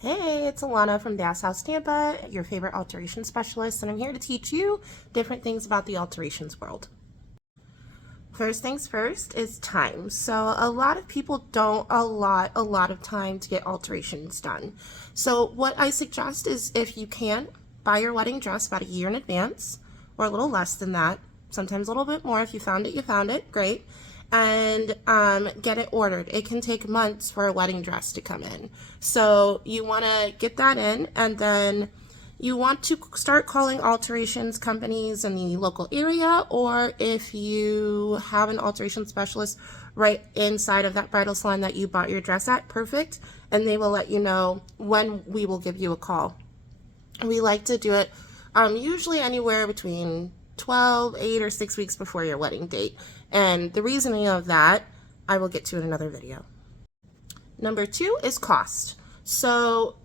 Hey, it's Alana from D.A.S House Tampa, your favorite alteration specialist, and I'm here to teach you different things about the alterations world. First things first is time. So a lot of people don't allot a lot of time to get alterations done. So what I suggest is if you can, buy your wedding dress about a year in advance or a little less than that, sometimes a little bit more. If you found it, great. And get it ordered. It can take months for a wedding dress to come in. So you want to get that in, and then you want to start calling alterations companies in the local area, or if you have an alteration specialist right inside of that bridal salon that you bought your dress at, perfect, and they will let you know when we will give you a call. We like to do it usually anywhere between 12, 8, or 6 weeks before your wedding date. And the reasoning of that, I will get to in another video. Number 2 is cost. So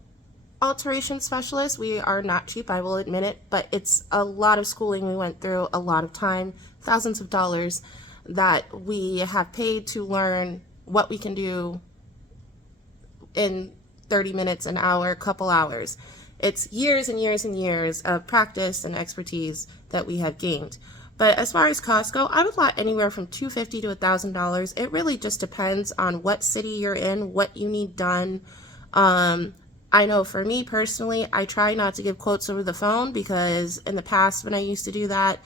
alteration specialists, we are not cheap, I will admit it, but it's a lot of schooling we went through, a lot of time, thousands of dollars that we have paid to learn what we can do in 30 minutes, an hour, a couple hours. It's years and years and years of practice and expertise that we have gained. But as far as costs go, I would lot anywhere from $250 to $1,000. It really just depends on what city you're in, what you need done. I know for me personally, I try not to give quotes over the phone, because in the past when I used to do that,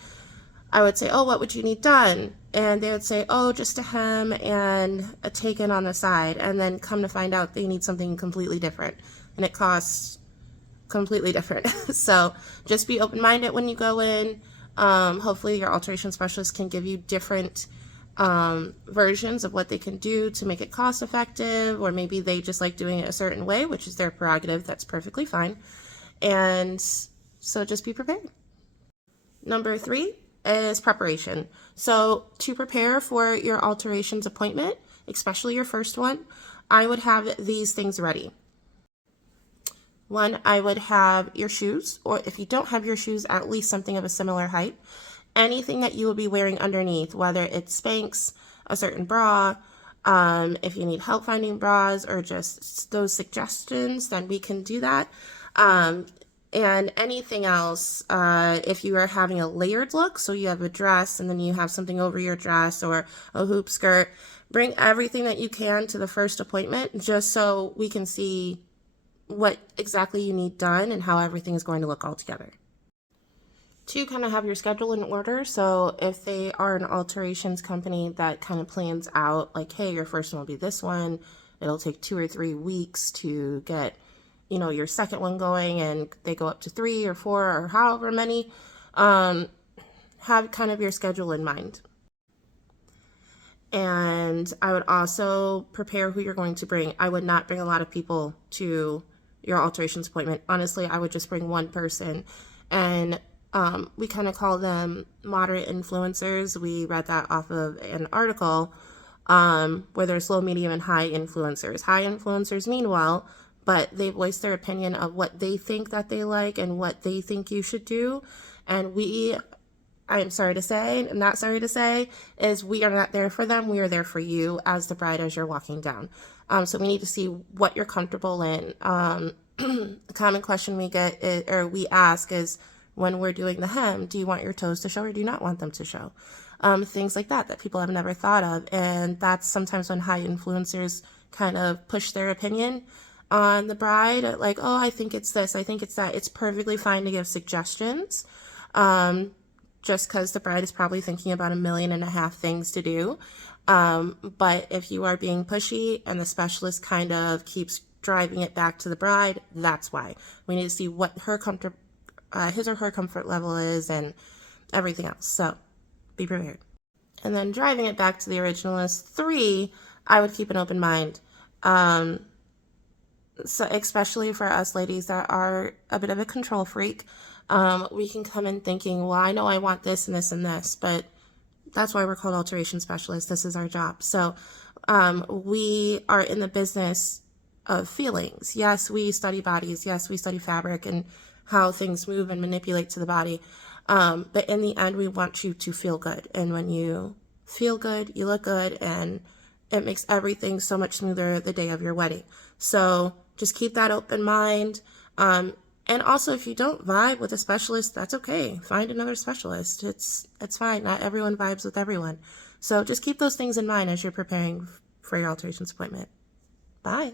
I would say, oh, what would you need done? And they would say, oh, just a hem and a take-in on the side. And then come to find out they need something completely different. And it costs completely different. So just be open-minded when you go in. Hopefully your alteration specialist can give you different versions of what they can do to make it cost effective, or maybe they just like doing it a certain way, which is their prerogative. That's perfectly fine. And so just be prepared. Number 3 is preparation. So to prepare for your alterations appointment, especially your first one, I would have these things ready. One, I would have your shoes, or if you don't have your shoes, at least something of a similar height. Anything that you will be wearing underneath, whether it's Spanx, a certain bra, if you need help finding bras or just those suggestions, then we can do that. And anything else, if you are having a layered look, so you have a dress and then you have something over your dress or a hoop skirt, bring everything that you can to the first appointment, just so we can see what exactly you need done and how everything is going to look all together. To kind of have your schedule in order, so if they are an alterations company that kind of plans out like, hey, your first one will be this one, it'll take 2 or 3 weeks to get, your second one going, and they go up to 3 or 4 or however many, have kind of your schedule in mind. And I would also prepare who you're going to bring. I would not bring a lot of people to your alterations appointment. Honestly, I would just bring one person, and we kind of call them moderate influencers. We read that off of an article where there's low, medium, and high influencers. High influencers mean well, but they voice their opinion of what they think that they like and what they think you should do. And I am sorry to say, and not sorry to say, is we are not there for them. We are there for you as the bride as you're walking down. So we need to see what you're comfortable in. A common question we get or we ask is, when we're doing the hem, do you want your toes to show or do you not want them to show? Things like that people have never thought of. And that's sometimes when high influencers kind of push their opinion on the bride, like, oh, I think it's this, I think it's that. It's perfectly fine to give suggestions. Just because the bride is probably thinking about 1.5 million things to do. But if you are being pushy and the specialist kind of keeps driving it back to the bride, that's why. We need to see what his or her comfort level is and everything else. So be prepared. And then driving it back to the originalist, 3, I would keep an open mind. So especially for us ladies that are a bit of a control freak. We can come in thinking, well, I know I want this and this and this, but that's why we're called alteration specialists. This is our job. So we are in the business of feelings. Yes, we study bodies. Yes, we study fabric and how things move and manipulate to the body. But in the end, we want you to feel good. And when you feel good, you look good, and it makes everything so much smoother the day of your wedding. So Just keep that open mind. And also, if you don't vibe with a specialist, that's okay. Find another specialist. It's fine. Not everyone vibes with everyone. So just keep those things in mind as you're preparing for your alterations appointment. Bye.